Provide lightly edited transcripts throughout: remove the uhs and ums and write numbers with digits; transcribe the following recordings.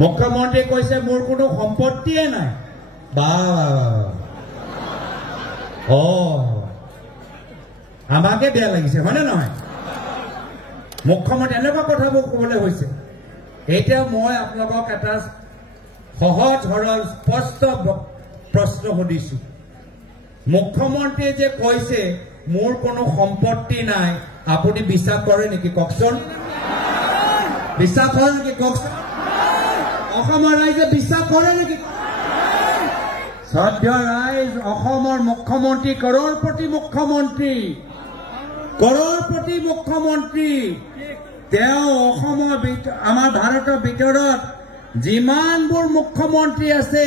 মুখ্যমন্ত্ৰী কৈছে মোৰ কোনো সম্পত্তিয়ে নাই বা আমাকে বেয়া লাগিছে হয়নে নহয় মুখ্যমন্ত্ৰী এনেকুৱা কথাবোৰ ক'বলৈ হৈছে এতিয়া মই আপোনালোকক এটা সহজ সৰল স্পষ্ট প্ৰশ্ন সুধিছো মুখ্যমন্ত্ৰীয়ে যে কৈছে মোৰ কোনো সম্পত্তি নাই আপুনি বিশ্বাস কৰে নেকি কওকচোন বিশ্বাস কৰে নেকি কওকচোন অসমৰ ৰাইজে বিশ্বাস কৰে নেকি শ্ৰদ্ধেয় ৰাইজ অসমৰ মুখ্যমন্ত্ৰী কৰোড়পতি মুখ্যমন্ত্ৰী তেওঁ অসমৰ আমাৰ ভাৰতৰ ভিতৰত যিমানবোৰ মুখ্যমন্ত্ৰী আছে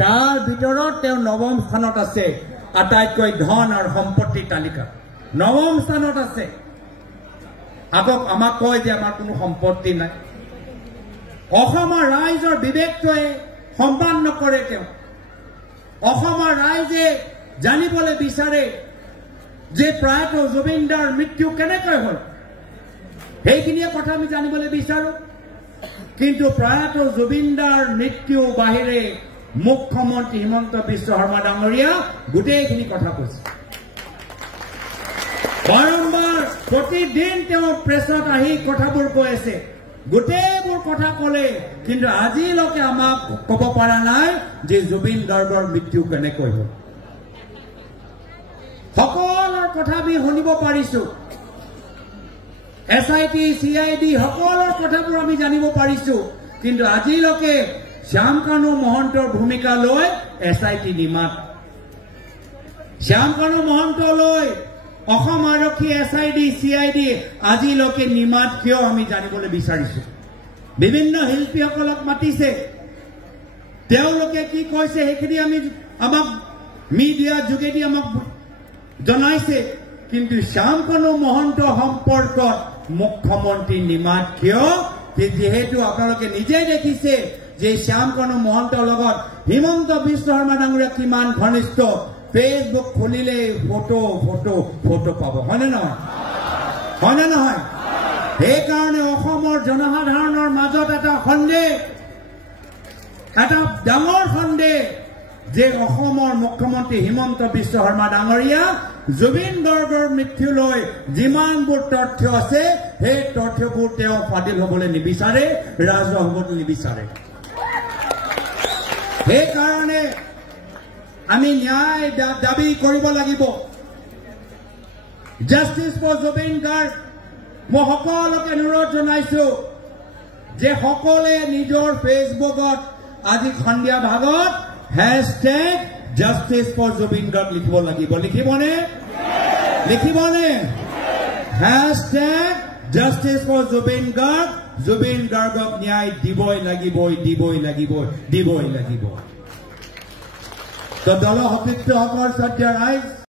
তাৰ ভিতৰত তেওঁ নৱম স্থানত আছে আটাইতকৈ ধন আৰু সম্পত্তিৰ তালিকা নৱম স্থানত আছে আকৌ আমাক কয় যে আমাৰ কোনো সম্পত্তি নাই অসমৰ ৰাইজৰ বিবেকটোৱে সন্মান নকৰে তেওঁ অসমৰ ৰাইজে জানিবলৈ বিচাৰে যে প্ৰয়াত জুবিন দাৰ মৃত্যু কেনেকৈ হ'ল সেইখিনিয়ে কথা আমি জানিবলৈ বিচাৰো কিন্তু প্ৰয়াত জুবিন দাৰ মৃত্যু বাহিৰে মুখ্যমন্ত্ৰী হিমন্ত বিশ্ব শৰ্মা ডাঙৰীয়া গোটেইখিনি কথা কৈছে বাৰম্বাৰ প্ৰতিদিন তেওঁ প্ৰেছত আহি কথাবোৰ কৈ আছে গোটেইবোৰ কথা ক'লে কিন্তু আজিলৈকে আমাক ক'ব পৰা নাই যে জুবিন গাৰ্গৰ মৃত্যু কেনেকৈ হ'ল সকলৰ কথা আমি শুনিব পাৰিছো SIT CID সকলৰ কথাবোৰ আমি জানিব পাৰিছো কিন্তু আজিলৈকে শ্যামকানু মহন্তৰ ভূমিকা লৈ SIT নিমাত শ্যামকানু মহন্ত লৈ অসম আৰক্ষী SID CID আজিলৈকে নিমাত কিয় আমি জানিবলৈ বিচাৰিছো বিভিন্ন শিল্পীসকলক মাতিছে তেওঁলোকে কি কৈছে সেইখিনি আমি আমাক মিডিয়া যোগেদি আমাক জনাইছে কিন্তু শ্যামকানু মহন্ত সম্পৰ্কত মুখ্যমন্ত্ৰী নিমাত কিয় যেহেতু আপোনালোকে নিজে দেখিছে যে শ্যামকানু মহন্তৰ লগত হিমন্ত বিশ্ব শৰ্মা ডাঙৰীয়া কিমান ঘনিষ্ঠ ফেচবুক খুলিলে ফটো পাব হয়নে নহয় সেইকাৰণে অসমৰ জনসাধাৰণৰ মাজত এটা সন্দেহ এটা ডাঙৰ সন্দেহ যে অসমৰ মুখ্যমন্ত্ৰী হিমন্ত বিশ্ব শৰ্মা ডাঙৰীয়া জুবিন গাৰ্গৰ মৃত্যুলৈ যিমানবোৰ তথ্য আছে সেই তথ্যবোৰ তেওঁ ফাদিল হ'বলৈ নিবিচাৰে ৰাজহুৱা হ'বলৈ নিবিচাৰে সেইকাৰণে আমি ন্যায় দাবী কৰিব লাগিব জাষ্টিছ ফৰ জুবিন গাৰ্গ মই সকলোকে অনুৰোধ জনাইছো যে সকলে নিজৰ ফেচবুকত আজি সন্ধিয়া ভাগত #Justice for Zubin Garg লিখিব লাগিব লিখিবনে #Justice for Zubin Garg Zubeen গাৰ্গক ন্যায় দিবই লাগিব তো দল সতীৰ্থসকল শ্ৰদ্ধেয় ৰাইজ